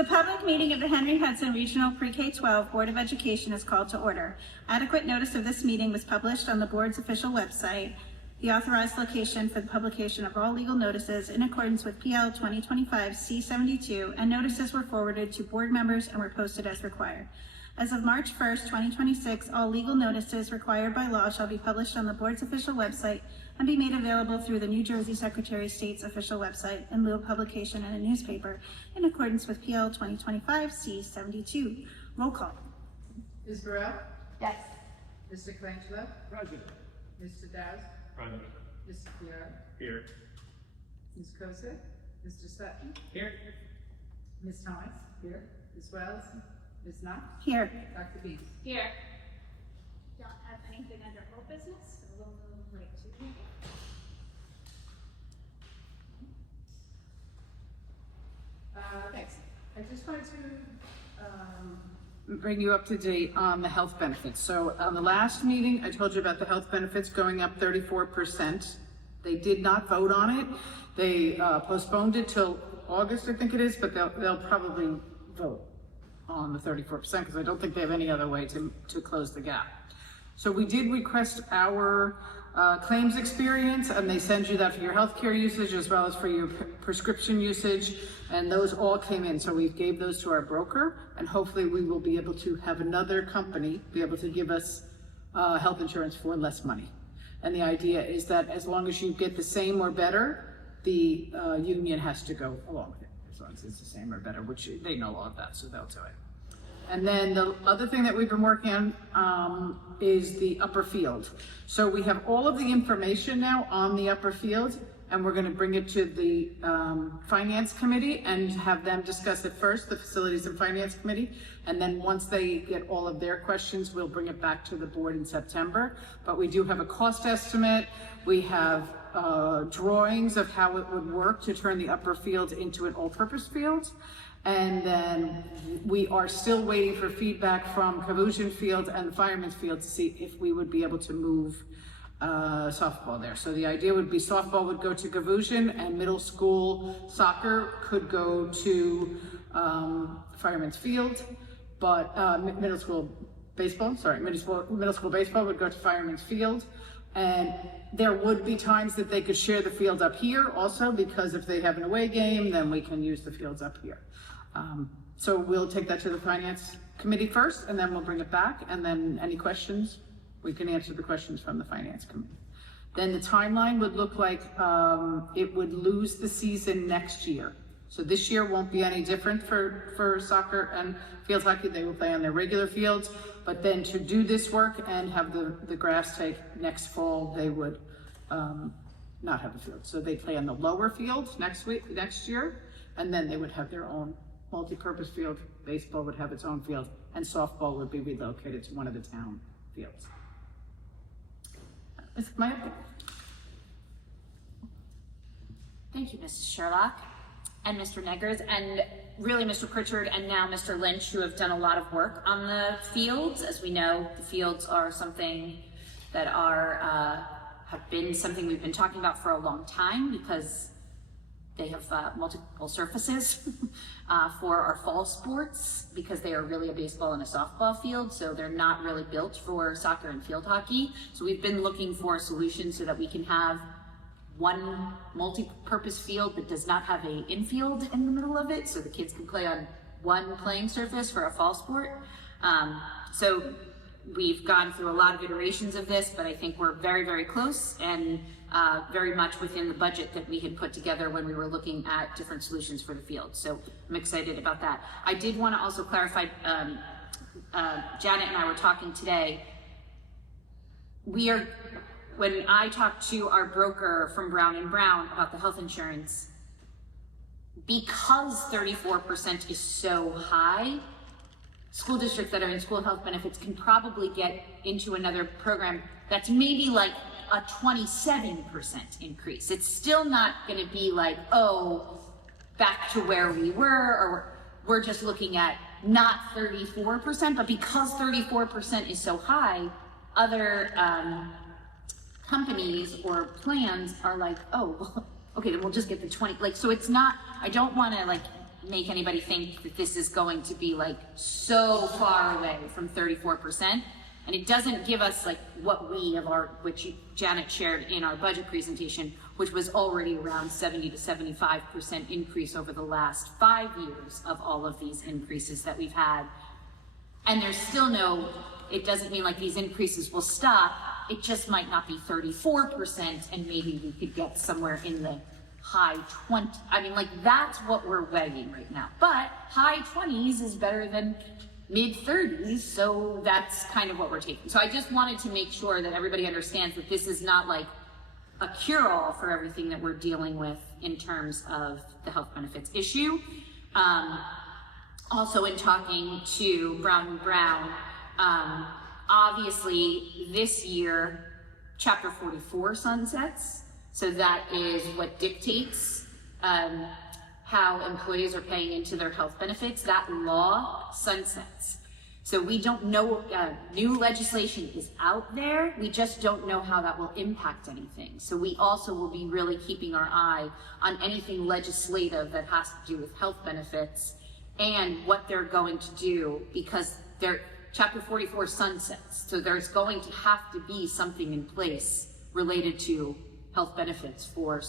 The public meeting of the Henry Hudson Regional Pre-K-12 Board of Education is called to order. Adequate notice of this meeting was published on the board's official website, the authorized location for the publication of all legal notices in accordance with PL 2025 C-72, and notices were forwarded to board members and were posted as required. As of March 1st, 2026, all legal notices required by law shall be published on the board's official website and be made available through the New Jersey Secretary of State's official website in lieu of publication in a newspaper in accordance with PL 2025 C-72. Roll call. Ms. Burrell? Yes. Mr. Colangelo? Present. Mr. Dowd? Present. Mr. Pierre? Here. Ms. Kosa? Mr. Sutton? Here. Ms. Thomas? Here. Ms. Wells? Ms. Knox? Here. Dr. Bees? Here. Don't have anything under old business, so we'll move right to the meeting. Thanks. I just wanted to bring you up to date on the health benefits. So on the last meeting, I told you about the health benefits going up 34%. They did not vote on it. They postponed it till August, I think it is, but they'll probably vote on the 34% because I don't think they have any other way to close the gap. So we did request our claims experience, and they send you that for your healthcare usage as well as for your prescription usage, and those all came in. So we gave those to our broker, and hopefully we will be able to have another company be able to give us health insurance for less money. And the idea is that as long as you get the same or better, the union has to go along with it, as long as it's the same or better, which they know all of that, so they'll do it. And then the other thing that we've been working on is the upper field. So we have all of the information now on the upper field, and we're going to bring it to the Finance Committee and have them discuss it first, the Facilities and Finance Committee. And then once they get all of their questions, we'll bring it back to the board in September. But we do have a cost estimate. We have drawings of how it would work to turn the upper field into an all-purpose field. And then we are still waiting for feedback from Kavusian Field and the Fireman's Field to see if we would be able to move softball there. So the idea would be softball would go to Kavusian and middle school soccer could go to Fireman's Field, but middle school baseball would go to Fireman's Field. And there would be times that they could share the field up here also, because if they have an away game, then we can use the fields up here. So we'll take that to the Finance Committee first, and then we'll bring it back, and then any questions, we can answer the questions from the Finance Committee. Then the timeline would look like it would lose the season next year. So this year won't be any different for soccer and field hockey. They will play on their regular fields, but then to do this work and have the grass take next fall, they would not have a field. So they play on the lower field next year, and then they would have their own multi-purpose field. Baseball would have its own field, and softball would be relocated to one of the town fields. That's my update. Thank you, Mrs. Sherlock and Mr. Neggers, and really Mr. Pritchard and now Mr. Lynch, who have done a lot of work on the fields. As we know, the fields are something that have been something we've been talking about for a long time, because they have multiple surfaces for our fall sports, because they are really a baseball and a softball field, so they're not really built for soccer and field hockey. So we've been looking for a solution so that we can have one multi-purpose field that does not have an infield in the middle of it, so the kids can play on one playing surface for a fall sport. So we've gone through a lot of iterations of this, but I think we're very, very close, and very much within the budget that we had put together when we were looking at different solutions for the field. So I'm excited about that. I did want to also clarify, Janet and I were talking today. When I talked to our broker from Brown & Brown about the health insurance, because 34% is so high, school districts that are in school health benefits can probably get into another program that's maybe like a 27% increase. It's still not going to be like, oh, back to where we were, or we're just looking at not 34%, but because 34% is so high, other companies or plans are like, oh, well, okay, then we'll just get the 20. Like, so it's not, I don't want to like make anybody think that this is going to be like so far away from 34%. And it doesn't give us like what which Janet shared in our budget presentation, which was already around 70 to 75% increase over the last 5 years of all of these increases that we've had. And there's still it doesn't mean like these increases will stop. It just might not be 34%, and maybe we could get somewhere in the high 20. I mean, like that's what we're weighing right now. But high 20s is better than mid 30s, so that's kind of what we're taking. So I just wanted to make sure that everybody understands that this is not like a cure-all for everything that we're dealing with in terms of the health benefits issue. Also in talking to Brown & Brown, obviously this year, Chapter 44 sunsets. So that is what dictates how employees are paying into their health benefits. That law sunsets. So we don't know, new legislation is out there. We just don't know how that will impact anything. So we also will be really keeping our eye on anything legislative that has to do with health benefits and what they're going to do, because Chapter 44 sunsets. So there's going to have to be something in place related to health benefits for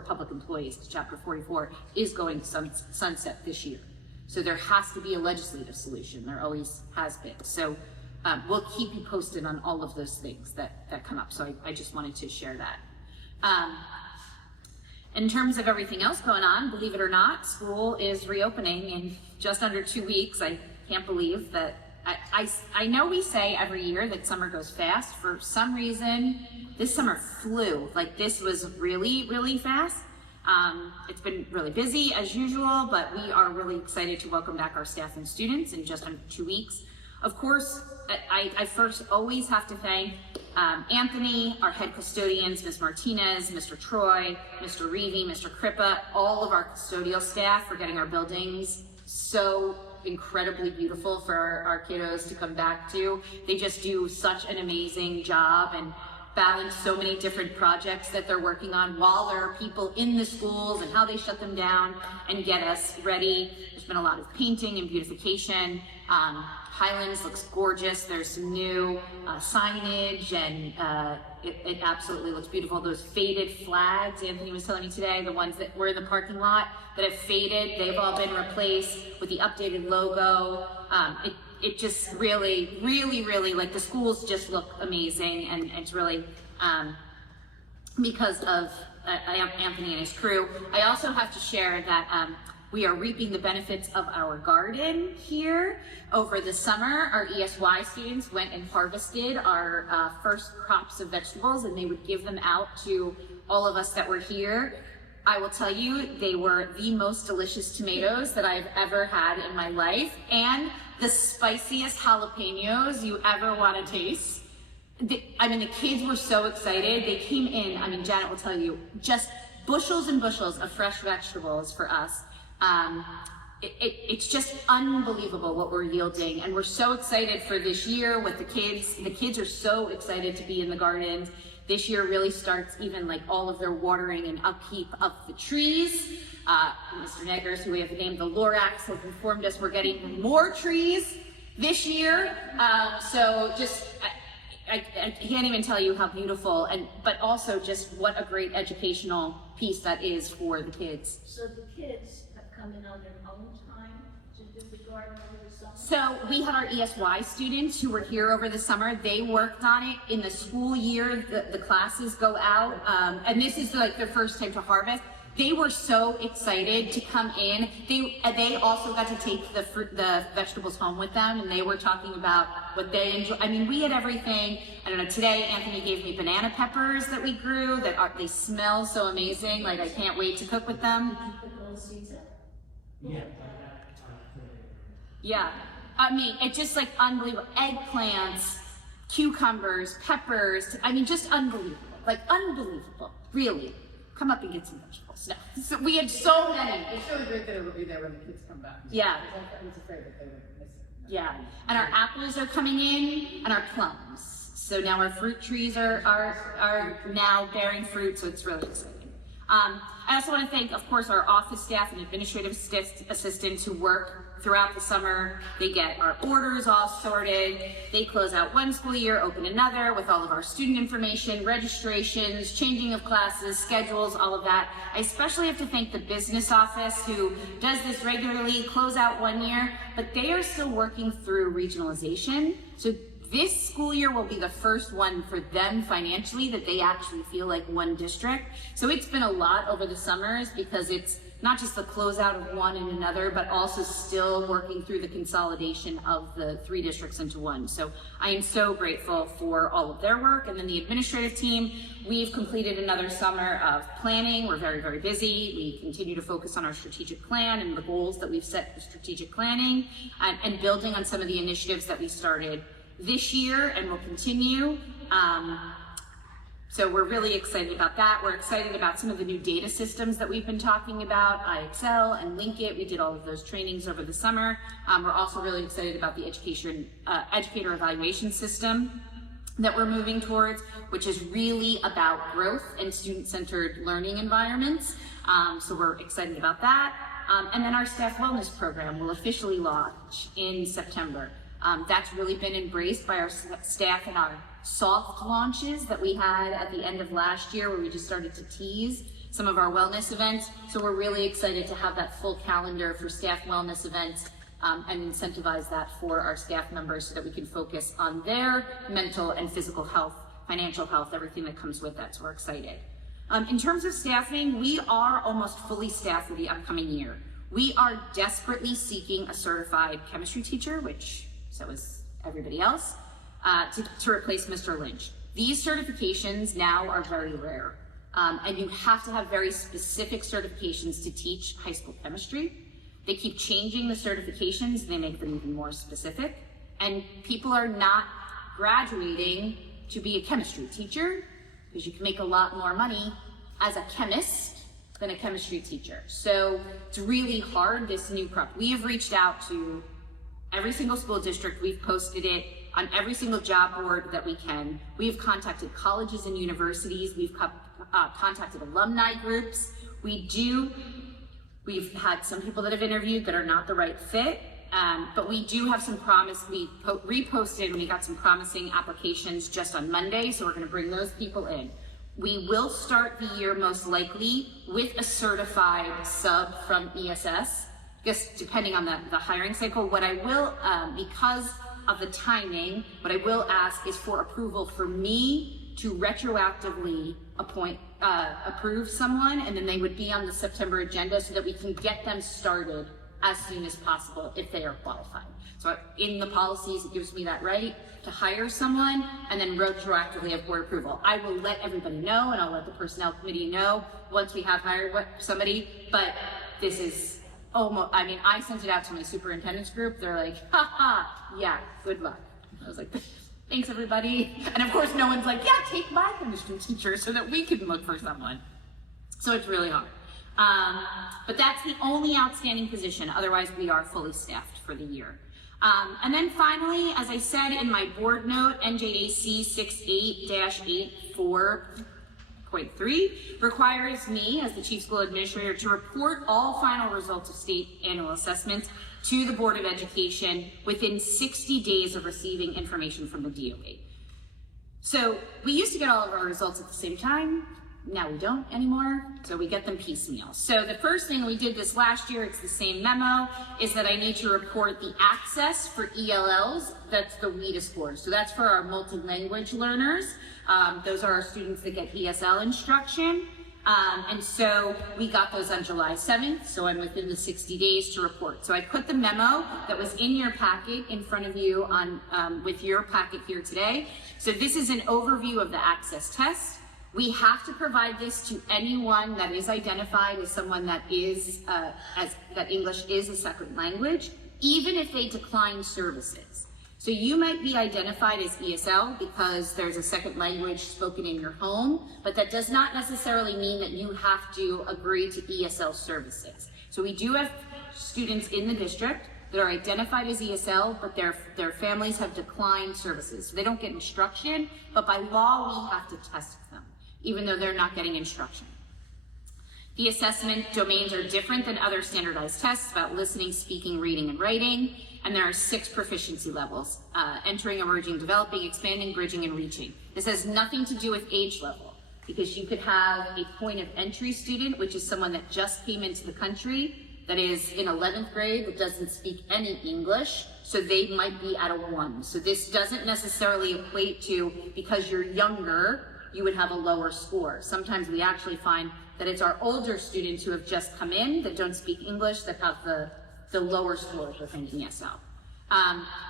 public employees, because Chapter 44 is going to sunset this year. So there has to be a legislative solution. There always has been. So we'll keep you posted on all of those things that come up. So I just wanted to share that. In terms of everything else going on, believe it or not, school is reopening in just under 2 weeks. I can't believe that. I know we say every year that summer goes fast. For some reason, this summer flew. Like this was really, really fast. It's been really busy as usual, but we are really excited to welcome back our staff and students in just under 2 weeks. Of course, I first always have to thank Anthony, our head custodians, Ms. Martinez, Mr. Troy, Mr. Reevy, Mr. Crippa, all of our custodial staff for getting our buildings so incredibly beautiful for our kiddos to come back to. They just do such an amazing job and balance so many different projects that they're working on while there are people in the schools and how they shut them down and get us ready. There's been a lot of painting and beautification. Highlands looks gorgeous. There's some new signage, and it absolutely looks beautiful. Those faded flags, Anthony was telling me today, the ones that were in the parking lot that have faded, they've all been replaced with the updated logo. It just really, really, really, like the schools just look amazing, and it's really because of Anthony and his crew. I also have to share that we are reaping the benefits of our garden here. Over the summer, our ESY students went and harvested our first crops of vegetables, and they would give them out to all of us that were here. I will tell you, they were the most delicious tomatoes that I've ever had in my life, and the spiciest jalapenos you ever want to taste. The kids were so excited. They came in, Janet will tell you, just bushels and bushels of fresh vegetables for us. It's just unbelievable what we're yielding, and we're so excited for this year with the kids. The kids are so excited to be in the gardens. This year really starts even like all of their watering and upkeep of the trees. Mr. Neggers, who we have named the Lorax, has informed us we're getting more trees this year. So just, I can't even tell you how beautiful, but also just what a great educational piece that is for the kids. So the kids have come in on their own time to do the garden over the summer? So we had our ESY students who were here over the summer. They worked on it in the school year. The classes go out, and this is like their first time to harvest. They were so excited to come in. They also got to take the vegetables home with them, and they were talking about what they enjoy. We had everything. I don't know, today Anthony gave me banana peppers that we grew they smell so amazing. Like I can't wait to cook with them. Yeah. It's just like unbelievable. Eggplants, cucumbers, peppers. Just unbelievable. Like unbelievable. Really. Come up and get some vegetables. No. So we had so many. It's really great that it will be there when the kids come back. Yeah. I was afraid that they would miss it. Yeah. And our apples are coming in, and our plums. So now our fruit trees are now bearing fruit, so it's really exciting. I also want to thank, of course, our office staff and administrative assistants who work throughout the summer. They get our orders all sorted. They close out one school year, open another with all of our student information, registrations, changing of classes, schedules, all of that. I especially have to thank the business office who does this regularly, close out one year, but they are still working through regionalization. So this school year will be the first one for them financially that they actually feel like one district. So it's been a lot over the summers because it's not just the closeout of one and another, but also still working through the consolidation of the 3 districts into one. So I am so grateful for all of their work. And then the administrative team, we've completed another summer of planning. We're very, very busy. We continue to focus on our strategic plan and the goals that we've set for strategic planning and building on some of the initiatives that we started this year and will continue. So we're really excited about that. We're excited about some of the new data systems that we've been talking about, IXL and Linkit. We did all of those trainings over the summer. We're also really excited about the educator evaluation system that we're moving towards, which is really about growth and student-centered learning environments. So we're excited about that. And then our staff wellness program will officially launch in September. That's really been embraced by our staff in our soft launches that we had at the end of last year, where we just started to tease some of our wellness events. So we're really excited to have that full calendar for staff wellness events and incentivize that for our staff members so that we can focus on their mental and physical health, financial health, everything that comes with that. So we're excited. In terms of staffing, we are almost fully staffed for the upcoming year. We are desperately seeking a certified chemistry teacher, which so is everybody else, to replace Mr. Lynch. These certifications now are very rare, and you have to have very specific certifications to teach high school chemistry. They keep changing the certifications, they make them even more specific, and people are not graduating to be a chemistry teacher because you can make a lot more money as a chemist than a chemistry teacher. So it's really hard, this new crop. We have reached out to every single school district. We've posted it on every single job board that we can. We've contacted colleges and universities. We've contacted alumni groups. We've had some people that have interviewed that are not the right fit, but we do have some promise. We reposted and we got some promising applications just on Monday, so we're gonna bring those people in. We will start the year most likely with a certified sub from ESS, just depending on the hiring cycle. What I will, because of the timing, what I will ask is for approval for me to retroactively approve someone, and then they would be on the September agenda so that we can get them started as soon as possible if they are qualified. So in the policies, it gives me that right to hire someone and then retroactively have board approval. I will let everybody know, and I'll let the personnel committee know once we have hired somebody, but this is almost, I mean, I sent it out to my superintendent's group. They're like, yeah, good luck. I was like, thanks everybody. And of course, no one's like, yeah, take my chemistry teacher so that we can look for someone. So it's really hard. But that's the only outstanding position. Otherwise, we are fully staffed for the year. And then finally, as I said in my board note, NJAC 68-84.3 requires me as the chief school administrator to report all final results of state annual assessments to the Board of Education within 60 days of receiving information from the DOE. So we used to get all of our results at the same time. Now we don't anymore, so we get them piecemeal. So the first thing we did this last year, it's the same memo, is that I need to report the access for ELLs. That's the WIDA scores. So that's for our multi-language learners. Those are our students that get ESL instruction. And so we got those on July 7th, so I'm within the 60 days to report. So I put the memo that was in your packet in front of you on with your packet here today. So this is an overview of the access test. We have to provide this to anyone that is identified as someone that is that English is a second language, even if they decline services. So you might be identified as ESL because there's a second language spoken in your home, but that does not necessarily mean that you have to agree to ESL services. So we do have students in the district that are identified as ESL, but their families have declined services. So they don't get instruction, but by law we have to test them, even though they're not getting instruction. The assessment domains are different than other standardized tests about listening, speaking, reading, and writing. And there are 6 proficiency levels: entering, emerging, developing, expanding, bridging, and reaching. This has nothing to do with age level, because you could have a point of entry student, which is someone that just came into the country, that is in 11th grade, that doesn't speak any English, so they might be at a 1. So this doesn't necessarily equate to, because you're younger, you would have a lower score. Sometimes we actually find that it's our older students who have just come in, that don't speak English, that have the lower scores within ESL.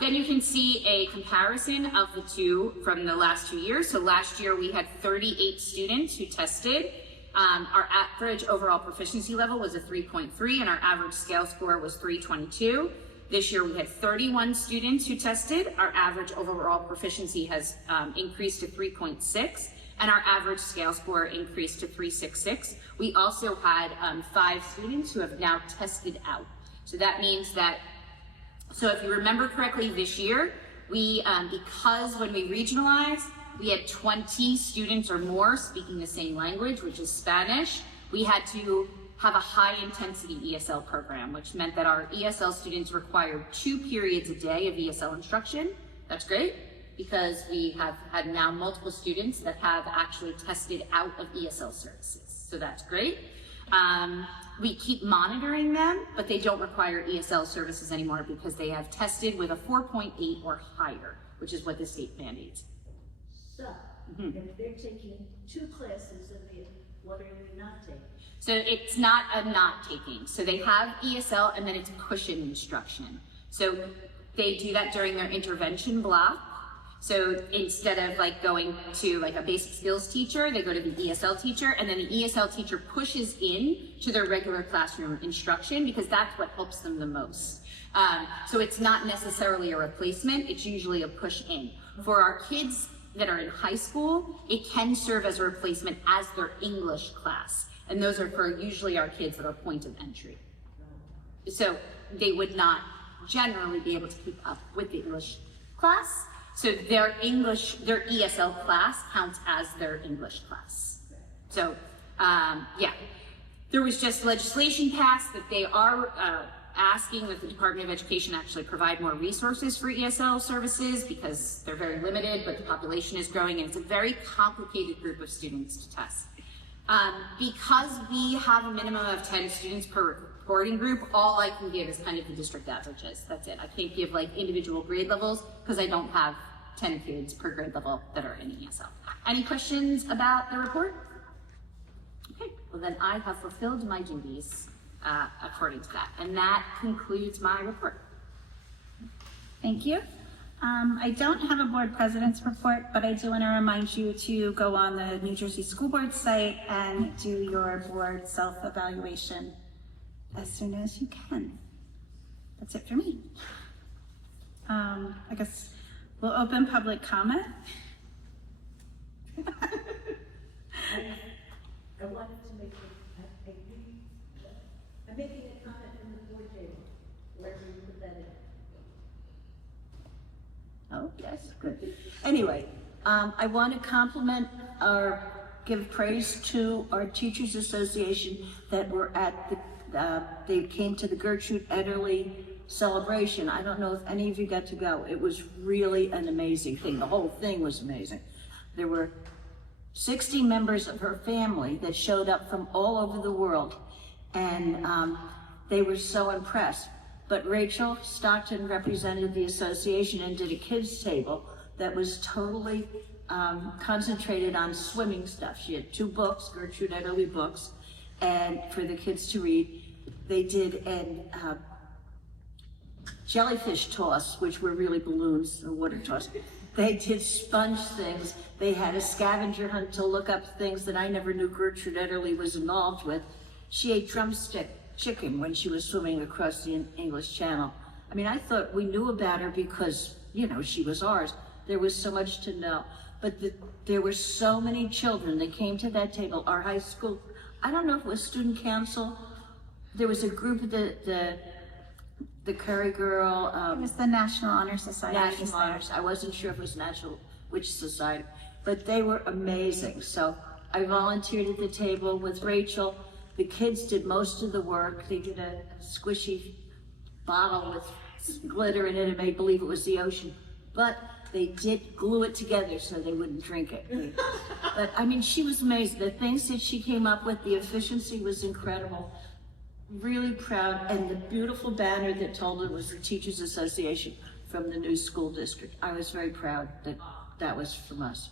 Then you can see a comparison of the two from the last 2 years. So last year we had 38 students who tested. Our average overall proficiency level was a 3.3 and our average scale score was 322. This year we had 31 students who tested. Our average overall proficiency has increased to 3.6 and our average scale score increased to 366. We also had 5 students who have now tested out. So that means that, so if you remember correctly this year, we, because when we regionalized, we had 20 students or more speaking the same language, which is Spanish. We had to have a high intensity ESL program, which meant that our ESL students required 2 periods a day of ESL instruction. That's great, because we have had now multiple students that have actually tested out of ESL services. So that's great. We keep monitoring them, but they don't require ESL services anymore because they have tested with a 4.8 or higher, which is what the state mandates. So, if they're taking 2 classes a year, what are they not taking? So it's not a not taking. So they have ESL and then it's cushion instruction. So they do that during their intervention block. So instead of like going to like a basic skills teacher, they go to the ESL teacher, and then the ESL teacher pushes in to their regular classroom instruction because that's what helps them the most. So it's not necessarily a replacement, it's usually a push in. For our kids that are in high school, it can serve as a replacement as their English class. And those are for usually our kids that are point of entry. So they would not generally be able to keep up with the English class. So their ESL class counts as their English class. So, yeah. There was just legislation passed that they are asking that the Department of Education actually provide more resources for ESL services because they're very limited, but the population is growing and it's a very complicated group of students to test. Because we have a minimum of 10 students per reporting group, all I can give is kind of the district averages. That's it. I can't give like individual grade levels because I don't have 10 kids per grade level that are in ESL. Any questions about the report? Okay, well then I have fulfilled my duties according to that. And that concludes my report. Thank you. I don't have a board president's report, but I do want to remind you to go on the New Jersey School Board site and do your board self-evaluation as soon as you can. That's it for me. I guess we'll open public comment. I wanted to make I'm making a comment from the board table. Where do you put that in? Oh, yes, good. Anyway, I want to compliment or give praise to our Teachers Association that were at they came to the Gertrude Ederle celebration. I don't know if any of you got to go. It was really an amazing thing. The whole thing was amazing. There were 60 members of her family that showed up from all over the world, and they were so impressed. But Rachel Stockton represented the association and did a kids table that was totally concentrated on swimming stuff. She had 2 books, Gertrude Ederle books, and for the kids to read. They did a jellyfish toss, which were really balloons, or water toss. They did sponge things. They had a scavenger hunt to look up things that I never knew Gertrude Ederle was involved with. She ate drumstick chicken when she was swimming across the English Channel. I mean, I thought we knew about her because, you know, she was ours. There was so much to know. But there were so many children that came to that table. Our high school, I don't know if it was student council. There was a group of the Curry Girl. It was the National Honor Society. National Honors. I wasn't sure if it was which society, but they were amazing. So I volunteered at the table with Rachel. The kids did most of the work. They did a squishy bottle with glitter in it and made believe it was the ocean. But they did glue it together so they wouldn't drink it. But I mean, she was amazing. The things that she came up with, the efficiency was incredible. Really proud, and the beautiful banner that told it was the Teachers Association from the new school district. I was very proud that that was from us.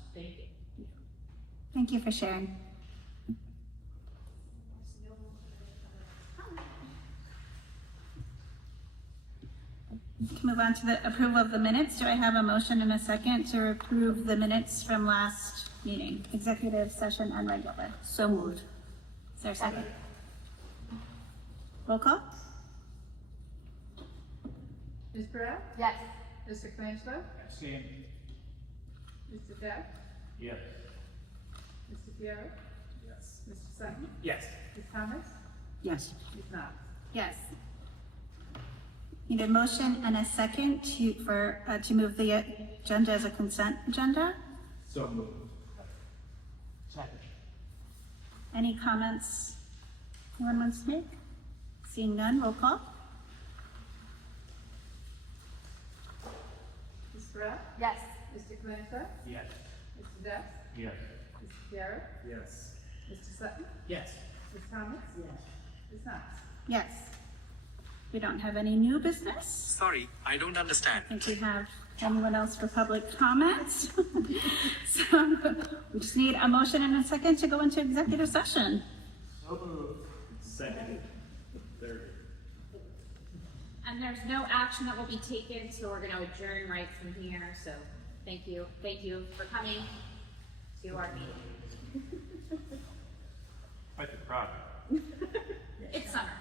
Thank you for sharing. To move on to the approval of the minutes, do I have a motion and a second to approve the minutes from last meeting, executive session and regular? So moved. Is there a second? Roll call? Ms. Burrell? Yes. Mr. Colangelo? Abstain. Mr. Deck? Yes. Mr. Piero? Yes. Mr. Sutton? Yes. Ms. Thomas? Yes. Ms. Knox? Yes. Need a motion and a second to move the agenda as a consent agenda. So moved. Second. Any comments anyone wants to make? Seeing none, roll call. Ms. Burrell? Yes. Mr. Colangelo? Yes. Mr. Deck? Yes. Mr. Piero? Yes. Mr. Sutton? Yes. Ms. Thomas? Yes. Ms. Knox? Yes. We don't have any new business. Sorry, I don't understand. I think we have anyone else for public comments. So we just need a motion and a second to go into executive session. So moved. Second. Third. And there's no action that will be taken, so we're gonna adjourn right from here, so thank you for coming to our meeting. Quite the project. It's summer.